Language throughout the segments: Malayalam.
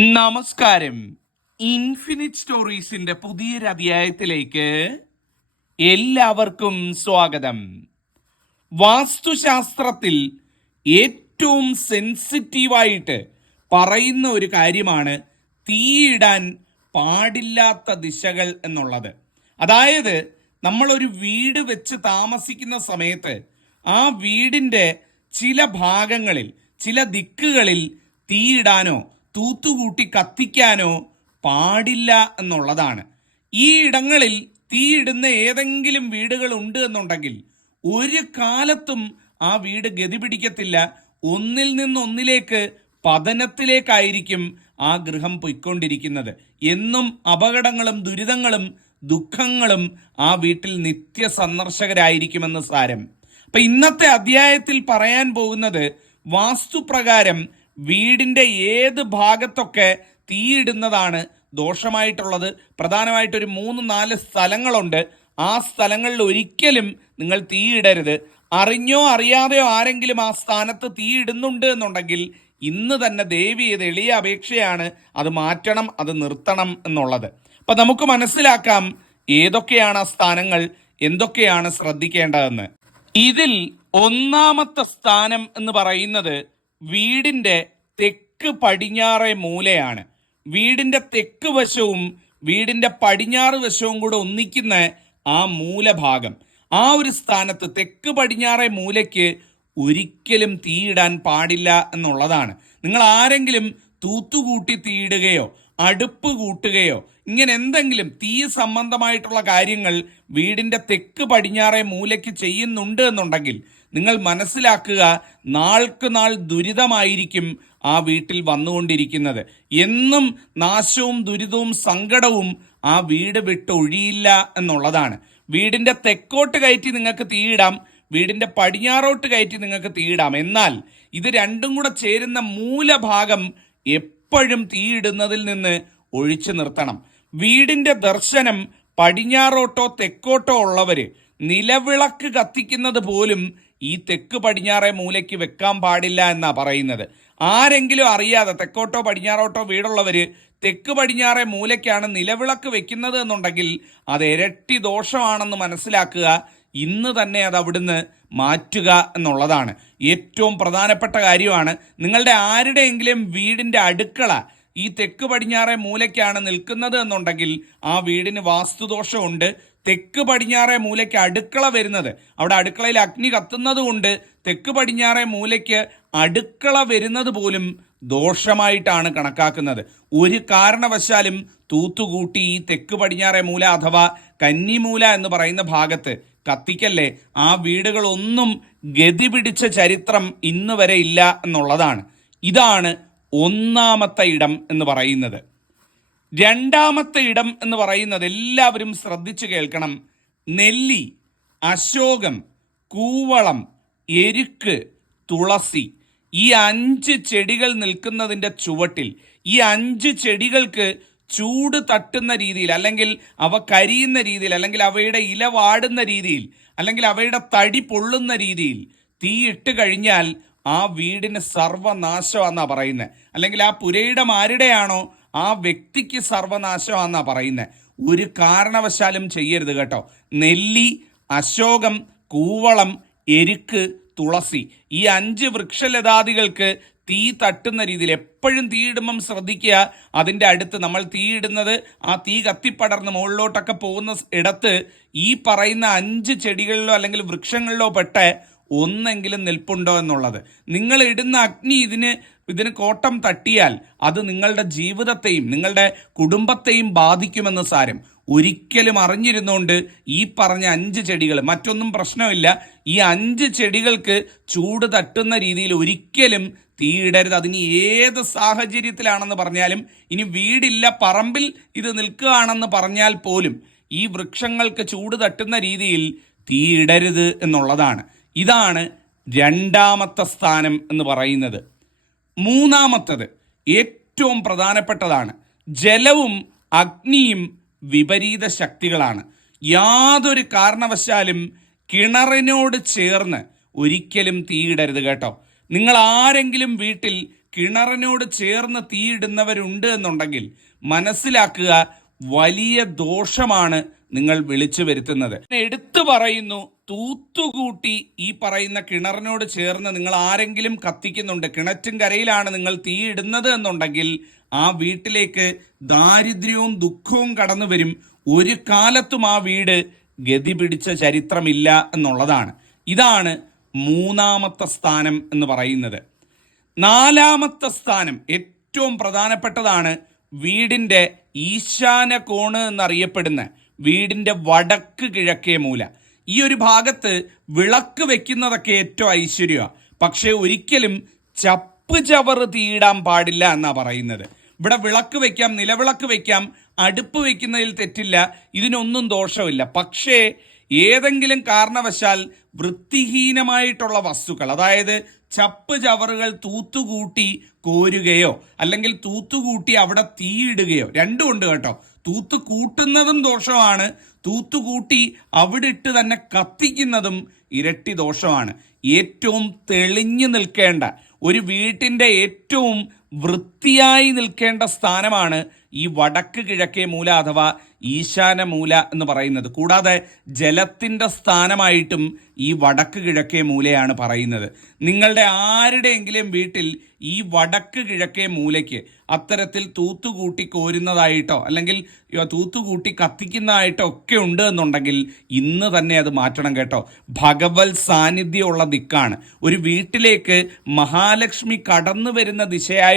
നമസ്കാരം. ഇൻഫിനിറ്റ് സ്റ്റോറീസിന്റെ പുതിയൊരു അധ്യായത്തിലേക്ക് എല്ലാവർക്കും സ്വാഗതം. വാസ്തുശാസ്ത്രത്തിൽ ഏറ്റവും സെൻസിറ്റീവായിട്ട് പറയുന്ന ഒരു കാര്യമാണ് തീയിടാൻ പാടില്ലാത്ത ദിശകൾ എന്നുള്ളത്. അതായത് നമ്മളൊരു വീട് വെച്ച് താമസിക്കുന്ന സമയത്ത് ആ വീടിന്റെ ചില ഭാഗങ്ങളിൽ ചില ദിക്കുകളിൽ തീയിടാനോ തൂത്തുകൂട്ടി കത്തിക്കാനോ പാടില്ല എന്നുള്ളതാണ്. ഈ ഇടങ്ങളിൽ തീയിടുന്ന ഏതെങ്കിലും വീടുകൾ ഉണ്ട് എന്നുണ്ടെങ്കിൽ ഒരു കാലത്തും ആ വീട് ഗതി പിടിക്കത്തില്ല. ഒന്നിൽ നിന്നൊന്നിലേക്ക് പതനത്തിലേക്കായിരിക്കും ആ ഗൃഹം പൊയ്ക്കൊണ്ടിരിക്കുന്നത്. എന്നും അപകടങ്ങളും ദുരിതങ്ങളും ദുഃഖങ്ങളും ആ വീട്ടിൽ നിത്യ സന്ദർശകരായിരിക്കുമെന്ന് സാരം. അപ്പൊ ഇന്നത്തെ അധ്യായത്തിൽ പറയാൻ പോകുന്നത് വാസ്തുപ്രകാരം വീടിന്റെ ഏത് ഭാഗത്തൊക്കെ തീയിടുന്നതാണ് ദോഷമായിട്ടുള്ളത്. പ്രധാനമായിട്ടൊരു മൂന്ന് നാല് സ്ഥലങ്ങളുണ്ട്. ആ സ്ഥലങ്ങളിൽ ഒരിക്കലും നിങ്ങൾ തീയിടരുത്. അറിഞ്ഞോ അറിയാതെയോ ആരെങ്കിലും ആ സ്ഥാനത്ത് തീയിടുന്നുണ്ട് എന്നുണ്ടെങ്കിൽ ഇന്ന് തന്നെ ദേവി ഇത് എളിയ അപേക്ഷയാണ്. അത് മാറ്റണം അത് നിർത്തണം എന്നുള്ളത്. അപ്പം നമുക്ക് മനസ്സിലാക്കാം ഏതൊക്കെയാണ് ആ സ്ഥാനങ്ങൾ എന്തൊക്കെയാണ് ശ്രദ്ധിക്കേണ്ടതെന്ന്. ഇതിൽ ഒന്നാമത്തെ സ്ഥാനം എന്ന് പറയുന്നത് വീടിന്റെ തെക്ക് പടിഞ്ഞാറേ മൂലയാണ്. വീടിന്റെ തെക്ക് വശവും വീടിന്റെ പടിഞ്ഞാറ് വശവും കൂടെ ഒന്നിക്കുന്ന ആ മൂലഭാഗം. ആ ഒരു സ്ഥാനത്ത് തെക്ക് പടിഞ്ഞാറേ മൂലയ്ക്ക് ഒരിക്കലും തീയിടാൻ പാടില്ല എന്നുള്ളതാണ്. നിങ്ങൾ ആരെങ്കിലും തൂത്തുകൂട്ടി തീയിടുകയോ അടുപ്പ് കൂട്ടുകയോ ഇങ്ങനെ എന്തെങ്കിലും തീ സംബന്ധമായിട്ടുള്ള കാര്യങ്ങൾ വീടിന്റെ തെക്ക് പടിഞ്ഞാറേ മൂലയ്ക്ക് ചെയ്യുന്നുണ്ട് എന്നുണ്ടെങ്കിൽ നിങ്ങൾ മനസ്സിലാക്കുക നാൾക്ക് നാൾ ദുരിതമായിരിക്കും ആ വീട്ടിൽ വന്നുകൊണ്ടിരിക്കുന്നത്. എന്നും നാശവും ദുരിതവും സങ്കടവും ആ വീട് വിട്ട് ഒഴിയില്ല എന്നുള്ളതാണ്. വീടിന്റെ തെക്കോട്ട് കയറ്റി നിങ്ങൾക്ക് തീയിടാം വീടിന്റെ പടിഞ്ഞാറോട്ട് കയറ്റി നിങ്ങൾക്ക് തീയിടാം. എന്നാൽ ഇത് രണ്ടും കൂടെ ചേരുന്ന മൂലഭാഗം എപ്പോഴും തീയിടുന്നതിൽ നിന്ന് ഒഴിച്ചു നിർത്തണം. വീടിന്റെ ദർശനം പടിഞ്ഞാറോട്ടോ തെക്കോട്ടോ ഉള്ളവര് നിലവിളക്ക് കത്തിക്കുന്നത് പോലും ഈ തെക്ക് പടിഞ്ഞാറേ മൂലയ്ക്ക് വെക്കാൻ പാടില്ല എന്നാ പറയുന്നത്. ആരെങ്കിലും അറിയാതെ തെക്കോട്ടോ പടിഞ്ഞാറോട്ടോ വീടുള്ളവർ തെക്ക് പടിഞ്ഞാറേ മൂലയ്ക്കാണ് നിലവിളക്ക് വെക്കുന്നത് എന്നുണ്ടെങ്കിൽ അത് ഇരട്ടി ദോഷമാണെന്ന് മനസ്സിലാക്കുക ഇന്ന് തന്നെ അത് അവിടുന്ന് മാറ്റുക എന്നുള്ളതാണ്. ഏറ്റവും പ്രധാനപ്പെട്ട കാര്യമാണ് നിങ്ങളുടെ ആരുടെയെങ്കിലും വീടിന്റെ അടുക്കള ഈ തെക്ക് പടിഞ്ഞാറേ മൂലയ്ക്കാണ് നിൽക്കുന്നത് എന്നുണ്ടെങ്കിൽ ആ വീടിന് വാസ്തുദോഷമുണ്ട്. തെക്ക് പടിഞ്ഞാറേ മൂലയ്ക്ക് അടുക്കള വരുന്നത്. അവിടെ അടുക്കളയിൽ അഗ്നി കത്തുന്നത് കൊണ്ട് തെക്ക് പടിഞ്ഞാറേ മൂലയ്ക്ക് അടുക്കള വരുന്നത് പോലും ദോഷമായിട്ടാണ് കണക്കാക്കുന്നത്. ഒരു കാരണവശാലും തൂത്തുകൂട്ടി ഈ തെക്ക് പടിഞ്ഞാറേ മൂല അഥവാ കന്നിമൂല എന്ന് പറയുന്ന ഭാഗത്ത് കത്തിക്കല്ലേ? ആ വീടുകളൊന്നും ഗതി പിടിച്ച ചരിത്രം ഇന്ന് വരെ ഇല്ല എന്നുള്ളതാണ്. ഇതാണ് ഒന്നാമത്തെ ഇടം എന്ന് പറയുന്നത്. രണ്ടാമത്തെ ഇടം എന്ന് പറയുന്നത് എല്ലാവരും ശ്രദ്ധിച്ചു കേൾക്കണം. നെല്ലി അശോകം കൂവളം എരുക്ക് തുളസി. ഈ അഞ്ച് ചെടികൾ നിൽക്കുന്നതിന്റെ ചുവട്ടിൽ ഈ അഞ്ച് ചെടികൾക്ക് ചൂട് തട്ടുന്ന രീതിയിൽ അല്ലെങ്കിൽ അവ കരിയുന്ന രീതിയിൽ അല്ലെങ്കിൽ അവയുടെ ഇല വാടുന്ന രീതിയിൽ അല്ലെങ്കിൽ അവയുടെ തടി പൊള്ളുന്ന രീതിയിൽ തീയിട്ട് കഴിഞ്ഞാൽ ആ വീടിന് സർവനാശമാണെന്നാണ് പറയുന്നത്. അല്ലെങ്കിൽ ആ പുരയിടം ആരുടെയാണോ ആ വ്യക്തിക്ക് സർവനാശമാണെന്നാണ് പറയുന്നത് ഒരു കാരണവശാലും ചെയ്യരുത് കേട്ടോ. നെല്ലി അശോകം കൂവളം എരുക്ക് തുളസി. ഈ അഞ്ച് വൃക്ഷലതാദികൾക്ക് തീ തട്ടുന്ന രീതിയിൽ എപ്പോഴും തീയിടുമ്പം ശ്രദ്ധിക്കുക. അതിന്റെ അടുത്ത് നമ്മൾ തീയിടുന്നത് ആ തീ കത്തിപ്പടർന്ന് മുകളിലോട്ടൊക്കെ പോകുന്ന ഇടത്ത് ഈ പറയുന്ന അഞ്ച് ചെടികളിലോ അല്ലെങ്കിൽ വൃക്ഷങ്ങളിലോ പെട്ട് ഒന്നെങ്കിലും നിൽപ്പുണ്ടോ എന്നുള്ളത്. നിങ്ങൾ ഇടുന്ന അഗ്നി ഇതിന് ഇതിന് കോട്ടം തട്ടിയാൽ അത് നിങ്ങളുടെ ജീവിതത്തെയും നിങ്ങളുടെ കുടുംബത്തെയും ബാധിക്കുമെന്ന് സാരം. ഒരിക്കലും അറിഞ്ഞിരുന്നുകൊണ്ട് ഈ പറഞ്ഞ അഞ്ച് ചെടികൾ മറ്റൊന്നും പ്രശ്നമില്ല. ഈ അഞ്ച് ചെടികൾക്ക് ചൂട് തട്ടുന്ന രീതിയിൽ ഒരിക്കലും തീ ഇടരുത് അതിന് ഏത് സാഹചര്യത്തിലാണെന്ന് പറഞ്ഞാലും ഇനി വീടില്ല പറമ്പിൽ ഇത് നിൽക്കുകയാണെന്ന് പറഞ്ഞാൽ പോലും ഈ വൃക്ഷങ്ങൾക്ക് ചൂട് തട്ടുന്ന രീതിയിൽ തീ ഇടരുത് എന്നുള്ളതാണ്. ഇതാണ് രണ്ടാമത്തെ സ്ഥാനം എന്ന് പറയുന്നത്. മൂന്നാമത്തത് ഏറ്റവും പ്രധാനപ്പെട്ടതാണ്. ജലവും അഗ്നിയും വിപരീത ശക്തികളാണ്. യാതൊരു കാരണവശാലും കിണറിനോട് ചേർന്ന് ഒരിക്കലും തീയിടരുത് കേട്ടോ. നിങ്ങൾ ആരെങ്കിലും വീട്ടിൽ കിണറിനോട് ചേർന്ന് തീയിടുന്നവരുണ്ട് എന്നുണ്ടെങ്കിൽ മനസ്സിലാക്കുക വലിയ ദോഷമാണ് നിങ്ങൾ വിളിച്ചു വരുത്തുന്നത്. എടുത്തു പറയുന്നു തൂത്തുകൂട്ടി ഈ പറയുന്ന കിണറിനോട് ചേർന്ന് നിങ്ങൾ ആരെങ്കിലും കത്തിക്കുന്നുണ്ട് കിണറ്റും കരയിലാണ് നിങ്ങൾ തീയിടുന്നത് എന്നുണ്ടെങ്കിൽ ആ വീട്ടിലേക്ക് ദാരിദ്ര്യവും ദുഃഖവും കടന്നു വരും. ഒരു കാലത്തും ആ വീട് ഗതി പിടിച്ച ചരിത്രമില്ല എന്നുള്ളതാണ്. ഇതാണ് മൂന്നാമത്തെ സ്ഥാനം എന്ന് പറയുന്നത്. നാലാമത്തെ സ്ഥാനം ഏറ്റവും പ്രധാനപ്പെട്ടതാണ് വീടിന്റെ ഈശാന കോണ് എന്നറിയപ്പെടുന്ന വീടിന്റെ വടക്ക് കിഴക്കേ മൂല. ഈ ഒരു ഭാഗത്ത് വിളക്ക് വെക്കുന്നതൊക്കെ ഏറ്റവും ഐശ്വര്യമാണ് പക്ഷേ ഒരിക്കലും ചപ്പ് ചവറ് തീടാൻ പാടില്ല എന്നാ പറയുന്നത്. ഇവിടെ വിളക്ക് വെക്കാം നിലവിളക്ക് വെക്കാം അടുപ്പ് വെക്കുന്നതിൽ തെറ്റില്ല ഇതിനൊന്നും ദോഷമില്ല. പക്ഷേ ഏതെങ്കിലും കാരണവശാൽ വൃത്തിഹീനമായിട്ടുള്ള വസ്തുക്കൾ അതായത് ചപ്പ് ചവറുകൾ തൂത്തുകൂട്ടി കോരുകയോ അല്ലെങ്കിൽ തൂത്തുകൂട്ടി അവിടെ തീയിടുകയോ രണ്ടുമുണ്ട് കേട്ടോ. തൂത്ത് കൂട്ടുന്നതും ദോഷമാണ്. തൂത്തുകൂട്ടി അവിടെ ഇട്ട് തന്നെ കത്തിക്കുന്നതും ഇരട്ടി ദോഷമാണ്. ഏറ്റവും തെളിഞ്ഞു നിൽക്കേണ്ട ഒരു വീട്ടിന്റെ ഏറ്റവും വൃത്തിയായി നിൽക്കേണ്ട സ്ഥാനമാണ് ഈ വടക്ക് കിഴക്കേ മൂല അഥവാ ഈശാന മൂല എന്ന് പറയുന്നത്. കൂടാതെ ജലത്തിന്റെ സ്ഥാനമായിട്ടും ഈ വടക്ക് കിഴക്കേ മൂലയാണ് പറയുന്നത്. നിങ്ങളുടെ ആരുടെയെങ്കിലും വീട്ടിൽ ഈ വടക്ക് കിഴക്കേ മൂലയ്ക്ക് അത്തരത്തിൽ തൂത്തുകൂട്ടി കോരുന്നതായിട്ടോ അല്ലെങ്കിൽ തൂത്തുകൂട്ടി കത്തിക്കുന്നതായിട്ടോ ഒക്കെ ഉണ്ട് എന്നുണ്ടെങ്കിൽ ഇന്ന് തന്നെ അത് മാറ്റണം കേട്ടോ. ഭഗവത് സാന്നിധ്യമുള്ള ദിക്കാണ്. ഒരു വീട്ടിലേക്ക് മഹാലക്ഷ്മി കടന്നു വരുന്ന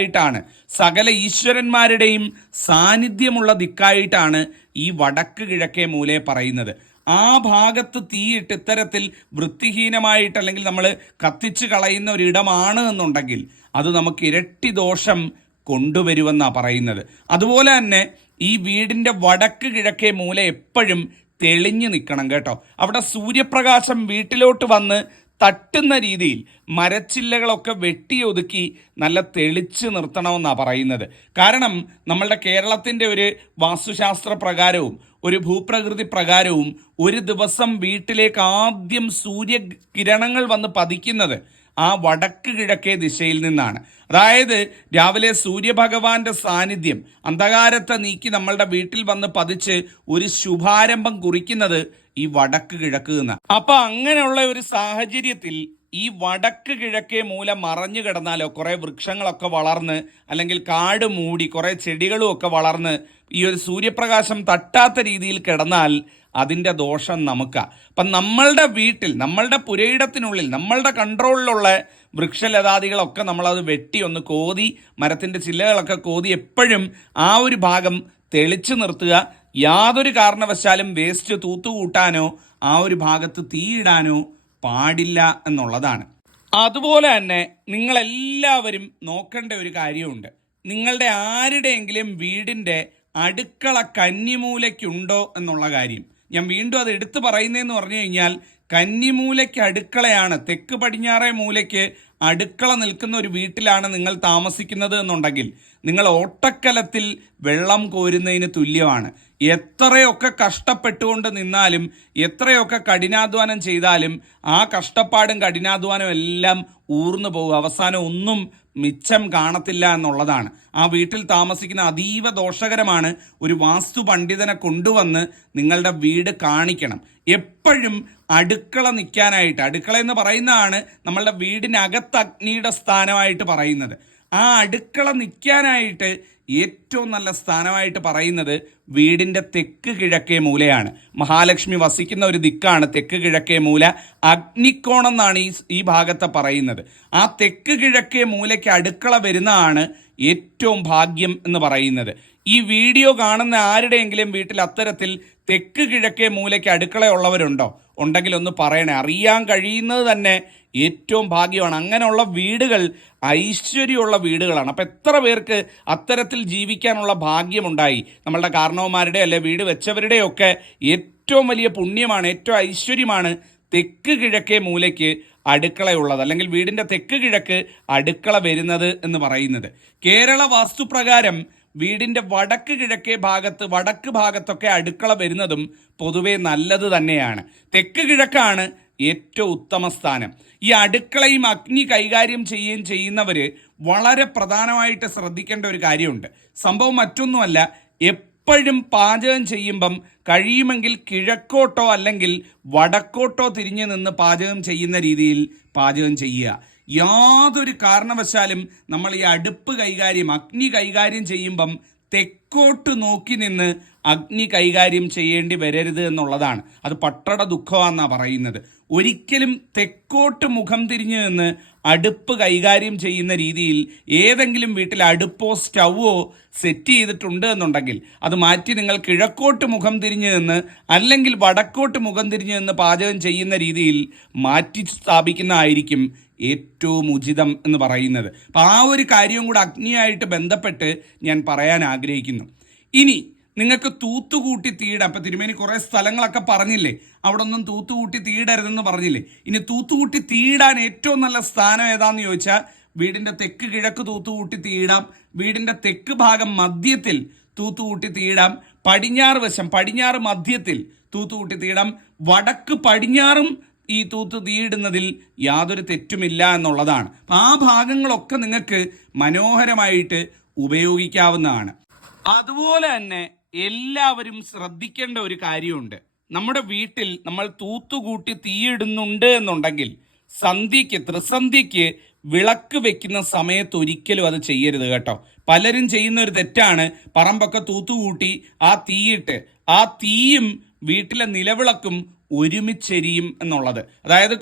ദിശയായിട്ടാണ് സകല ഈശ്വരന്മാരുടെയും സാന്നിധ്യമുള്ള ദിക്കായിട്ടാണ് ഈ വടക്ക് കിഴക്കേ മൂലയെ പറയുന്നത്. ആ ഭാഗത്ത് തീയിട്ട് ഇത്തരത്തിൽ വൃത്തിഹീനമായിട്ട് അല്ലെങ്കിൽ നമ്മൾ കത്തിച്ച് കളയുന്ന ഒരിടമാണ് എന്നുണ്ടെങ്കിൽ അത് നമുക്ക് ഇരട്ടി ദോഷം കൊണ്ടുവരുമെന്നാണ് പറയുന്നത്. അതുപോലെ തന്നെ ഈ വീടിന്റെ വടക്ക് കിഴക്കേ മൂല എപ്പോഴും തെളിഞ്ഞു നിൽക്കണം കേട്ടോ. അവിടെ സൂര്യപ്രകാശം വീട്ടിലോട്ട് വന്ന് തട്ടുന്ന രീതിയിൽ മരച്ചില്ലകളൊക്കെ വെട്ടിയൊതുക്കി നല്ല തെളിച്ച് നിർത്തണമെന്നാണ് പറയുന്നത്. കാരണം നമ്മളുടെ കേരളത്തിന്റെ ഒരു വാസ്തുശാസ്ത്ര പ്രകാരവും ഒരു ഭൂപ്രകൃതി പ്രകാരവും ഒരു ദിവസം വീട്ടിലേക്ക് ആദ്യം സൂര്യകിരണങ്ങൾ വന്ന് പതിക്കുന്നത് ആ വടക്ക് കിഴക്കേ ദിശയിൽ നിന്നാണ്. അതായത് രാവിലെ സൂര്യഭഗവാന്റെ സാന്നിധ്യം അന്ധകാരത്തെ നീക്കി നമ്മളുടെ വീട്ടിൽ വന്ന് പതിച്ച് ഒരു ശുഭാരംഭം കുറിക്കുന്നത് ഈ വടക്ക് കിഴക്ക് നിന്ന് അപ്പൊ അങ്ങനെയുള്ള ഒരു സാഹചര്യത്തിൽ ഈ വടക്ക് കിഴക്കേ മൂല മറഞ്ഞു കിടന്നാലോ കുറേ വൃക്ഷങ്ങളൊക്കെ വളർന്ന് അല്ലെങ്കിൽ കാട് മൂടി കുറേ ചെടികളും ഒക്കെ വളർന്ന് ഈ ഒരു സൂര്യപ്രകാശം തട്ടാത്ത രീതിയിൽ കിടന്നാൽ അതിന്റെ ദോഷം നമുക്കാ. അപ്പം നമ്മളുടെ വീട്ടിൽ നമ്മളുടെ പുരയിടത്തിനുള്ളിൽ നമ്മളുടെ കൺട്രോളിലുള്ള വൃക്ഷലതാദികളൊക്കെ നമ്മളത് വെട്ടി ഒന്ന് കോതി മരത്തിന്റെ ചില്ലകളൊക്കെ കോതി എപ്പോഴും ആ ഒരു ഭാഗം തെളിച്ചു നിർത്തുക. യാതൊരു കാരണവശാലും വേസ്റ്റ് തൂത്തുകൂട്ടാനോ ആ ഒരു ഭാഗത്ത് തീയിടാനോ പാടില്ല എന്നുള്ളതാണ്. അതുപോലെ തന്നെ നിങ്ങളെല്ലാവരും നോക്കേണ്ട ഒരു കാര്യമുണ്ട്. നിങ്ങളുടെ ആരുടെയെങ്കിലും വീടിന്റെ അടുക്കള കന്നിമൂലയ്ക്കുണ്ടോ എന്നുള്ള കാര്യം. ഞാൻ വീണ്ടും അത് എടുത്തു പറയുന്നതെന്ന് പറഞ്ഞു കഴിഞ്ഞാൽ കന്നിമൂലയ്ക്ക് അടുക്കളയാണ് തെക്ക് പടിഞ്ഞാറേ മൂലയ്ക്ക് അടുക്കള നിൽക്കുന്ന ഒരു വീട്ടിലാണ് നിങ്ങൾ താമസിക്കുന്നത് എന്നുണ്ടെങ്കിൽ നിങ്ങൾ ഓട്ടക്കലത്തിൽ വെള്ളം കോരുന്നതിന് തുല്യമാണ്. എത്രയൊക്കെ കഷ്ടപ്പെട്ടുകൊണ്ട് നിന്നാലും എത്രയൊക്കെ കഠിനാധ്വാനം ചെയ്താലും ആ കഷ്ടപ്പാടും കഠിനാധ്വാനവും എല്ലാം ഊർന്നു പോകും. അവസാനം ഒന്നും മിച്ചം കാണത്തില്ല എന്നുള്ളതാണ്. ആ വീട്ടിൽ താമസിക്കുന്ന അതീവ ദോഷകരമാണ് ഒരു വാസ്തു പണ്ഡിതനെ കൊണ്ടുവന്ന് നിങ്ങളുടെ വീട് കാണിക്കണം. എപ്പോഴും അടുക്കള നിൽക്കാനായിട്ട് അടുക്കള എന്ന് പറയുന്നതാണ് നമ്മളുടെ വീടിനകത്ത് അഗ്നിയുടെ സ്ഥാനമായിട്ട് പറയുന്നത്. ആ അടുക്കള നിൽക്കാനായിട്ട് ഏറ്റവും നല്ല സ്ഥാനമായിട്ട് പറയുന്നത് വീടിന്റെ തെക്ക് കിഴക്കേ മൂലയാണ്. മഹാലക്ഷ്മി വസിക്കുന്ന ഒരു ദിക്കാണ് തെക്ക് കിഴക്കേ മൂല. അഗ്നിക്കോണം എന്നാണ് ഈ ഈ ഭാഗത്തെ പറയുന്നത്. ആ തെക്ക് കിഴക്കേ മൂലയ്ക്ക് അടുക്കള വരുന്നതാണ് ഏറ്റവും ഭാഗ്യം എന്ന് പറയുന്നത്. ഈ വീഡിയോ കാണുന്ന ആരുടെയെങ്കിലും വീട്ടിൽ അത്തരത്തിൽ തെക്ക് കിഴക്കേ മൂലയ്ക്ക് അടുക്കളയുള്ളവരുണ്ടോ ഉണ്ടെങ്കിൽ ഒന്ന് പറയണേ. അറിയാൻ കഴിയുന്നത് തന്നെ ഏറ്റവും ഭാഗ്യമാണ്. അങ്ങനെയുള്ള വീടുകൾ ഐശ്വര്യമുള്ള വീടുകളാണ്. അപ്പോൾ എത്ര പേർക്ക് അത്തരത്തിൽ ജീവിക്കാനുള്ള ഭാഗ്യമുണ്ടായി? നമ്മളുടെ കാരണവന്മാരുടെ അല്ലെ വീട് വെച്ചവരുടെയൊക്കെ ഏറ്റവും വലിയ പുണ്യമാണ് ഏറ്റവും ഐശ്വര്യമാണ് തെക്ക് കിഴക്കേ മൂലയ്ക്ക് അടുക്കളയുള്ളത്. അല്ലെങ്കിൽ വീടിന്റെ തെക്ക് കിഴക്ക് അടുക്കള വരുന്നത് എന്ന് പറയുന്നത്. കേരള വാസ്തുപ്രകാരം വീടിന്റെ വടക്ക് കിഴക്കേ ഭാഗത്ത് വടക്ക് ഭാഗത്തൊക്കെ അടുക്കള വരുന്നതും പൊതുവെ നല്ലത് തന്നെയാണ്. തെക്ക് കിഴക്കാണ് ഏറ്റവും ഉത്തമ സ്ഥാനം. ഈ അടുക്കളയും അഗ്നി കൈകാര്യം ചെയ്യുകയും ചെയ്യുന്നവർ വളരെ പ്രധാനമായിട്ട് ശ്രദ്ധിക്കേണ്ട ഒരു കാര്യമുണ്ട്. സംഭവം മറ്റൊന്നുമല്ല എപ്പോഴും പാചകം ചെയ്യുമ്പം കഴിയുമെങ്കിൽ കിഴക്കോട്ടോ അല്ലെങ്കിൽ വടക്കോട്ടോ തിരിഞ്ഞു നിന്ന് പാചകം ചെയ്യുന്ന രീതിയിൽ പാചകം ചെയ്യുക. യാതൊരു കാരണവശാലും നമ്മൾ ഈ അടുപ്പ് കൈകാര്യം അഗ്നി കൈകാര്യം ചെയ്യുമ്പം തെക്കോട്ട് നോക്കി നിന്ന് അഗ്നി കൈകാര്യം ചെയ്യേണ്ടി വരരുത് എന്നുള്ളതാണ്. അത് പട്ടട ദുഃഖമാണെന്നാണ് പറയുന്നത്. ഒരിക്കലും തെക്കോട്ട് മുഖം തിരിഞ്ഞു നിന്ന് അടുപ്പ് കൈകാര്യം ചെയ്യുന്ന രീതിയിൽ ഏതെങ്കിലും വീട്ടിൽ അടുപ്പോ സ്റ്റൗവോ സെറ്റ് ചെയ്തിട്ടുണ്ട് എന്നുണ്ടെങ്കിൽ അത് മാറ്റി നിങ്ങൾ കിഴക്കോട്ട് മുഖം തിരിഞ്ഞു നിന്ന് അല്ലെങ്കിൽ വടക്കോട്ട് മുഖം തിരിഞ്ഞു നിന്ന് പാചകം ചെയ്യുന്ന രീതിയിൽ മാറ്റി സ്ഥാപിക്കുന്നതായിരിക്കും ഏറ്റവും ഉചിതം എന്ന് പറയുന്നത്. അപ്പം ആ ഒരു കാര്യവും കൂടെ അഗ്നിയായിട്ട് ബന്ധപ്പെട്ട് ഞാൻ പറയാൻ ആഗ്രഹിക്കുന്നു. ഇനി നിങ്ങൾക്ക് തൂത്തുകൂട്ടി തീയിടാം. അപ്പം തിരുമേനി കുറേ സ്ഥലങ്ങളൊക്കെ പറഞ്ഞില്ലേ? അവിടെ ഒന്നും തൂത്തുകൂട്ടി തീയിടരുതെന്ന് പറഞ്ഞില്ലേ? ഇനി തൂത്തുകൂട്ടി തീടാൻ ഏറ്റവും നല്ല സ്ഥാനം ഏതാന്ന് ചോദിച്ചാൽ വീടിന്റെ തെക്ക് കിഴക്ക് തൂത്തുകൂട്ടി തീടാം വീടിന്റെ തെക്ക് ഭാഗം മധ്യത്തിൽ തൂത്തുകൂട്ടി തീടാം പടിഞ്ഞാറ് വശം പടിഞ്ഞാറ് മധ്യത്തിൽ തൂത്തുകൂട്ടി തീടാം വടക്ക് പടിഞ്ഞാറും ഈ തൂത്ത് തീയിടുന്നതിൽ യാതൊരു തെറ്റുമില്ല എന്നുള്ളതാണ്. ആ ഭാഗങ്ങളൊക്കെ നിങ്ങൾക്ക് മനോഹരമായിട്ട് ഉപയോഗിക്കാവുന്നതാണ്. അതുപോലെ തന്നെ എല്ലാവരും ശ്രദ്ധിക്കേണ്ട ഒരു കാര്യമുണ്ട്. നമ്മുടെ വീട്ടിൽ നമ്മൾ തൂത്തുകൂട്ടി തീയിടുന്നുണ്ട് എന്നുണ്ടെങ്കിൽ സന്ധ്യയ്ക്ക് ത്രിസന്ധ്യയ്ക്ക് വിളക്ക് വെക്കുന്ന സമയത്ത് ഒരിക്കലും അത് ചെയ്യരുത് കേട്ടോ. പലരും ചെയ്യുന്ന ഒരു തെറ്റാണ്. പറമ്പൊക്കെ തൂത്തുകൂട്ടി ആ തീയിട്ട് ആ തീയും വീട്ടിലെ നിലവിളക്കും ഒരുമിച്ചെരിയും എന്നുള്ളത്. അതായത്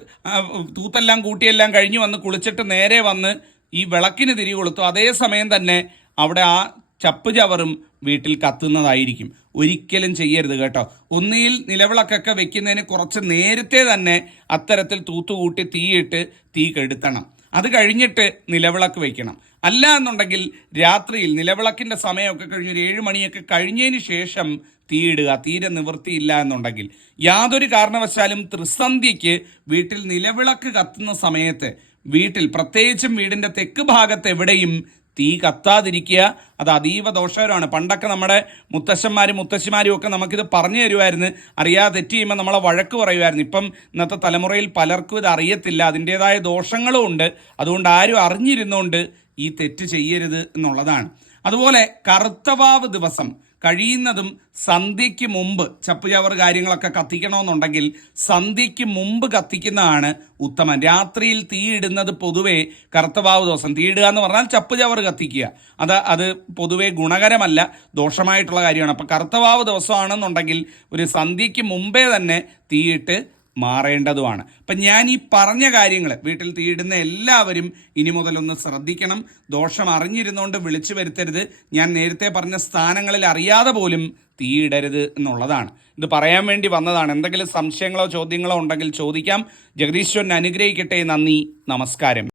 തൂത്തെല്ലാം കൂട്ടിയെല്ലാം കഴിഞ്ഞ് വന്ന് കുളിച്ചിട്ട് നേരെ വന്ന് ഈ വിളക്കിന് തിരി കൊളുത്തു. അതേ സമയം തന്നെ അവിടെ ആ ചപ്പ് ചവറും വീട്ടിൽ കത്തുന്നതായിരിക്കും. ഒരിക്കലും ചെയ്യരുത് കേട്ടോ. ഒന്നിയിൽ നിലവിളക്കൊക്കെ വെക്കുന്നതിന് കുറച്ച് നേരത്തെ തന്നെ അത്തരത്തിൽ തൂത്തുകൂട്ടി തീയിട്ട് തീ കെടുത്തണം. അത് കഴിഞ്ഞിട്ട് നിലവിളക്ക് വയ്ക്കണം അല്ല എന്നുണ്ടെങ്കിൽ രാത്രിയിൽ നിലവിളക്കിന്റെ സമയമൊക്കെ കഴിഞ്ഞ് ഒരു ഏഴ് മണിയൊക്കെ കഴിഞ്ഞതിന് ശേഷം തീയിടുക. തീരെ നിവൃത്തിയില്ല എന്നുണ്ടെങ്കിൽ. യാതൊരു കാരണവശാലും ത്രിസന്ധ്യയ്ക്ക് വീട്ടിൽ നിലവിളക്ക് കത്തുന്ന സമയത്ത് വീട്ടിൽ പ്രത്യേകിച്ചും വീടിന്റെ തെക്ക് ഭാഗത്ത് എവിടെയും തീ കത്താതിരിക്കുക അത് അതീവ ദോഷകരമാണ്. പണ്ടൊക്കെ നമ്മുടെ മുത്തശ്ശന്മാരും മുത്തശ്ശിമാരും ഒക്കെ നമുക്കിത് പറഞ്ഞു തരുമായിരുന്നു. അറിയാതെ തെറ്റ് ചെയ്യുമ്പോൾ നമ്മളെ വഴക്ക് പറയുമായിരുന്നു. ഇപ്പം ഇന്നത്തെ തലമുറയിൽ പലർക്കും ഇത് അറിയത്തില്ല. അതിന്റേതായ ദോഷങ്ങളും ഉണ്ട്. അതുകൊണ്ട് ആരും അറിഞ്ഞിരുന്നുകൊണ്ട് ഈ തെറ്റ് ചെയ്യരുത് എന്നുള്ളതാണ്. അതുപോലെ കറുത്തവാവ് ദിവസം. കഴിയുന്നതും സന്ധ്യയ്ക്ക് മുമ്പ് ചപ്പുചവർ കാര്യങ്ങളൊക്കെ കത്തിക്കണമെന്നുണ്ടെങ്കിൽ സന്ധ്യയ്ക്ക് മുമ്പ് കത്തിക്കുന്നതാണ് ഉത്തമം. രാത്രിയിൽ തീയിടുന്നത് പൊതുവേ കറുത്തവാവ് ദിവസം. തീയിടുക എന്ന് പറഞ്ഞാൽ ചപ്പുചവർ കത്തിക്കുക. അത് അത് പൊതുവേ ഗുണകരമല്ല ദോഷമായിട്ടുള്ള കാര്യമാണ്. അപ്പം കറുത്തവാവ് ദിവസമാണെന്നുണ്ടെങ്കിൽ ഒരു സന്ധ്യയ്ക്ക് മുമ്പേ തന്നെ തീയിട്ട് മാറേണ്ടതുമാണ്. അപ്പം ഞാൻ ഈ പറഞ്ഞ കാര്യങ്ങൾ വീട്ടിൽ തീടുന്ന എല്ലാവരും ഇനി മുതലൊന്ന് ശ്രദ്ധിക്കണം. ദോഷം അറിഞ്ഞിരുന്നുകൊണ്ട് വിളിച്ചു വരുത്തരുത്. ഞാൻ നേരത്തെ പറഞ്ഞ സ്ഥാനങ്ങളിൽ അറിയാതെ പോലും തീയിടരുത് എന്നുള്ളതാണ്. ഇത് പറയാൻ വേണ്ടി വന്നതാണ്. എന്തെങ്കിലും സംശയങ്ങളോ ചോദ്യങ്ങളോ ഉണ്ടെങ്കിൽ ചോദിക്കാം. ജഗദീശ്വരൻ അനുഗ്രഹിക്കട്ടെ. നന്ദി. നമസ്കാരം.